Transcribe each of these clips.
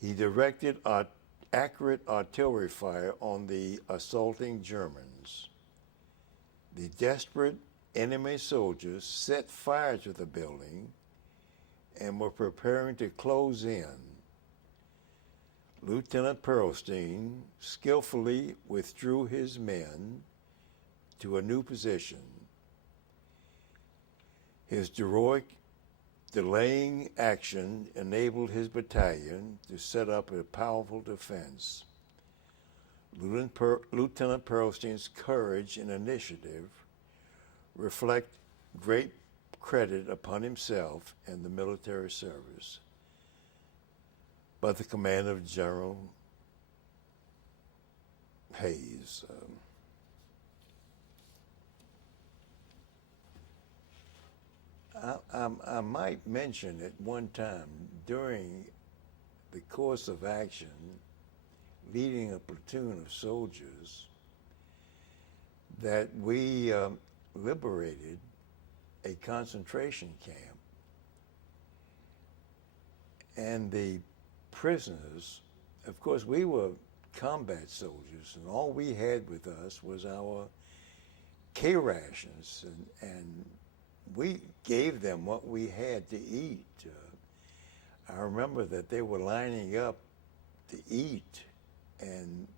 He directed accurate artillery fire on the assaulting Germans. The desperate enemy soldiers set fire to the building and were preparing to close in. Lieutenant Pearlstein skillfully withdrew his men to a new position. His heroic delaying action enabled his battalion to set up a powerful defense. Lieutenant Pearlstein's courage and initiative reflect great credit upon himself and the military service, but the command of General Hayes. I might mention at one time during the course of action, leading a platoon of soldiers, that we liberated a concentration camp. And the prisoners, of course, we were combat soldiers, and all we had with us was our K rations, and we gave them what we had to eat. I remember that they were lining up to eat, and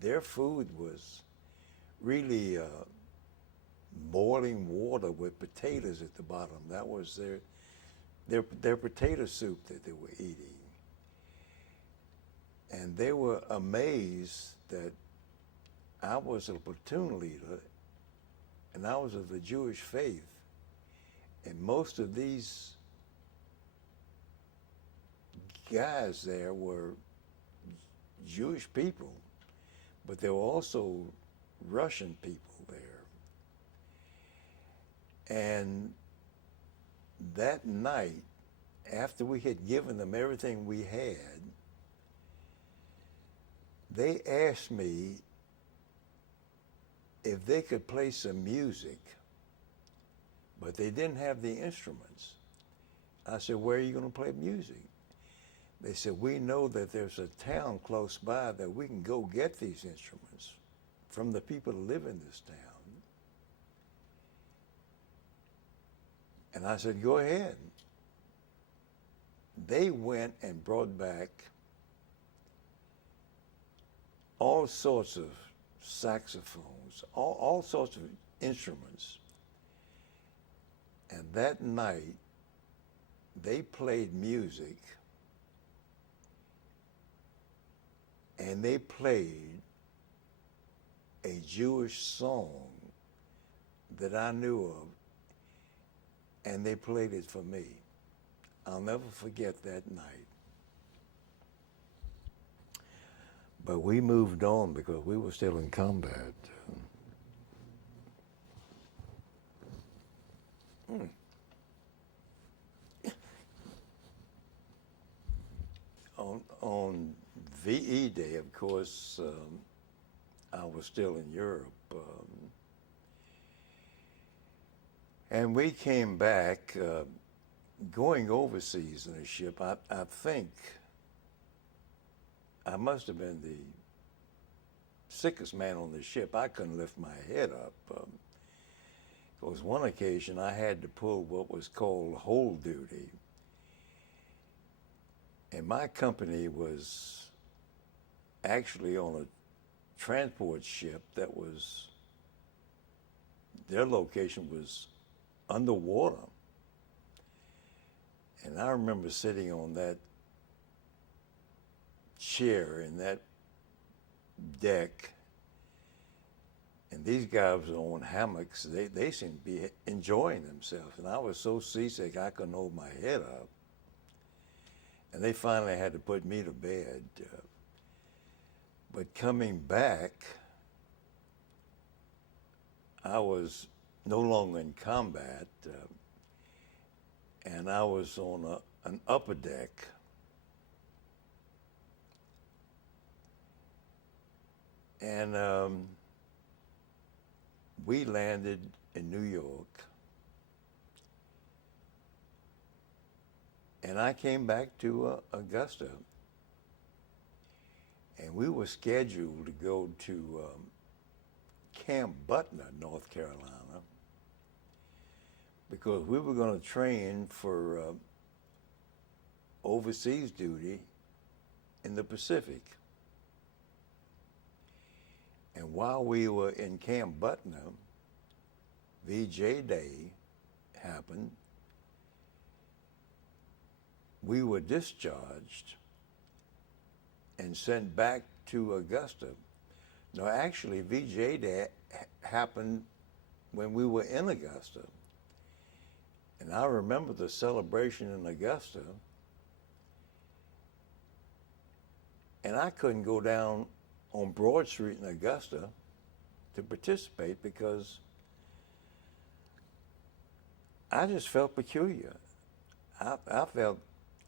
their food was really boiling water with potatoes at the bottom. That was their potato soup that they were eating. And they were amazed that I was a platoon leader and I was of the Jewish faith. And most of these guys there were Jewish people, but there were also Russian people there. And that night, after we had given them everything we had, they asked me if they could play some music, but they didn't have the instruments. I said, where are you going to play music? They said, we know that there's a town close by that we can go get these instruments from the people who live in this town. And I said, go ahead. They went and brought back all sorts of saxophones, all sorts of instruments. And that night, they played music, and they played a Jewish song that I knew of, and they played it for me. I'll never forget that night. But we moved on because we were still in combat. On VE Day, of course, I was still in Europe. And we came back, going overseas in a ship. I think I must have been the sickest man on the ship. I couldn't lift my head up. There was one occasion I had to pull what was called hold duty. And my company was actually on a transport ship that was, their location was underwater. And I remember sitting on that chair in that deck, and these guys were on hammocks. They seemed to be enjoying themselves, and I was so seasick I couldn't hold my head up. And they finally had to put me to bed. But coming back, I was no longer in combat, and I was on an upper deck. And we landed in New York. And I came back to Augusta, And we were scheduled to go to Camp Butler, North Carolina, because we were going to train for overseas duty in the Pacific. And while we were in Camp Butler, VJ Day happened. We were discharged and sent back to Augusta. No, actually, VJ Day happened when we were in Augusta. And I remember the celebration in Augusta, and I couldn't go down on Broad Street in Augusta to participate because I just felt peculiar. I felt,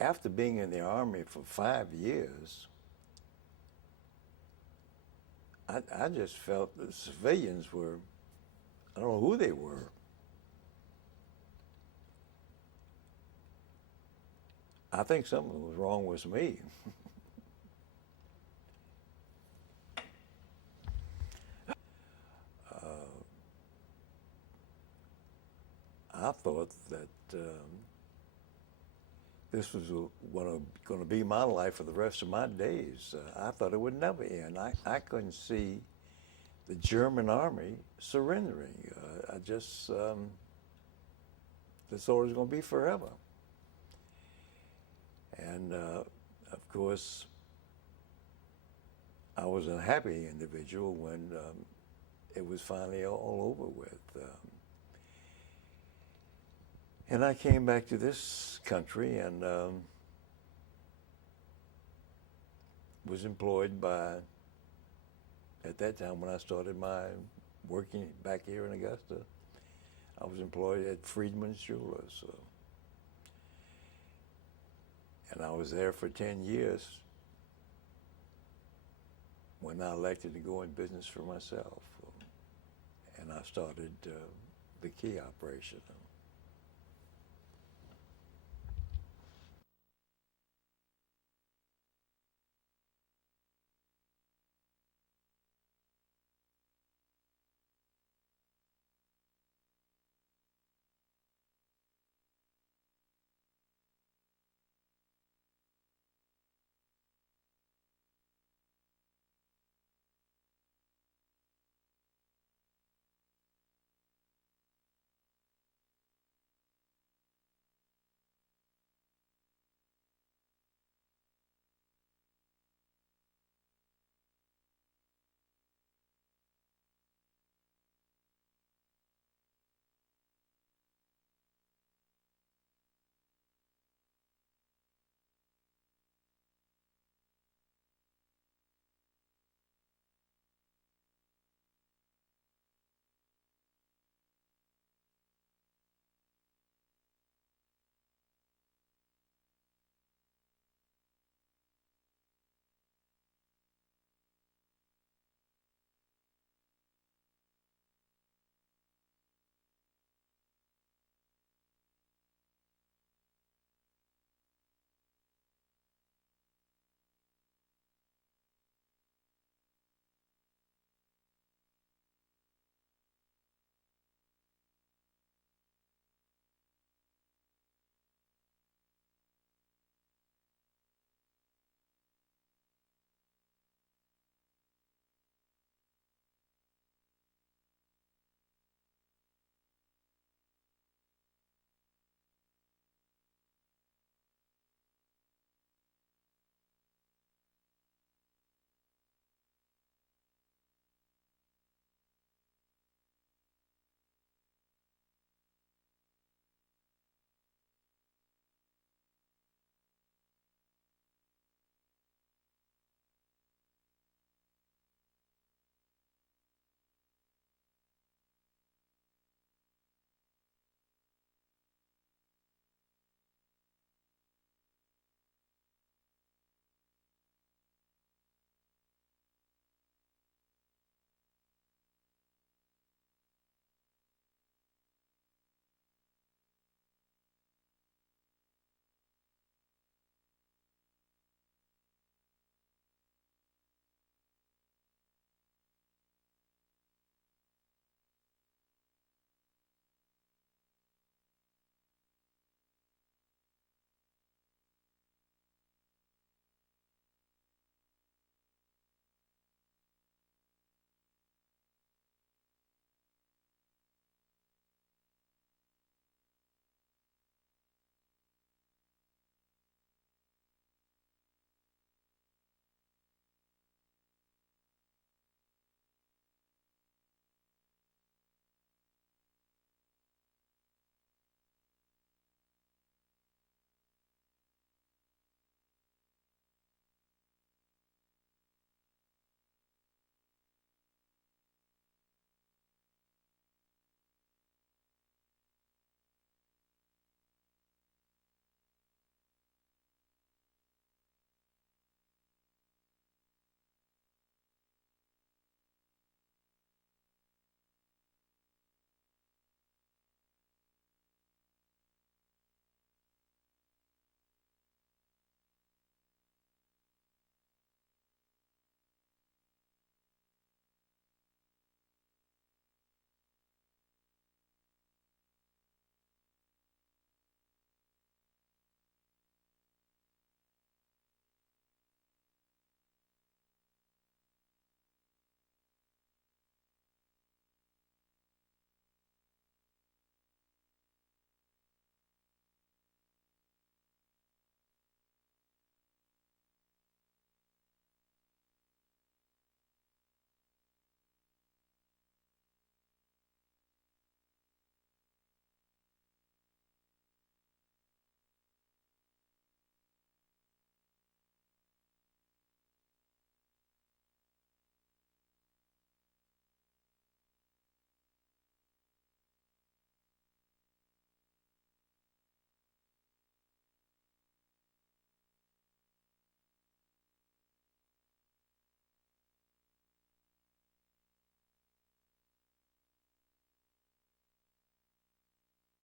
after being in the Army for 5 years, I just felt the civilians were, I don't know who they were. I think something was wrong with me. I thought that this was going to be my life for the rest of my days. I thought it would never end. I couldn't see the German army surrendering. I just thought it was going to be forever. And of course, I was a happy individual when it was finally all over with. And I came back to this country and was employed by, at that time when I started my working back here in Augusta, I was employed at Friedman's Jewelers. And I was there for 10 years when I elected to go in business for myself. And I started the key operation.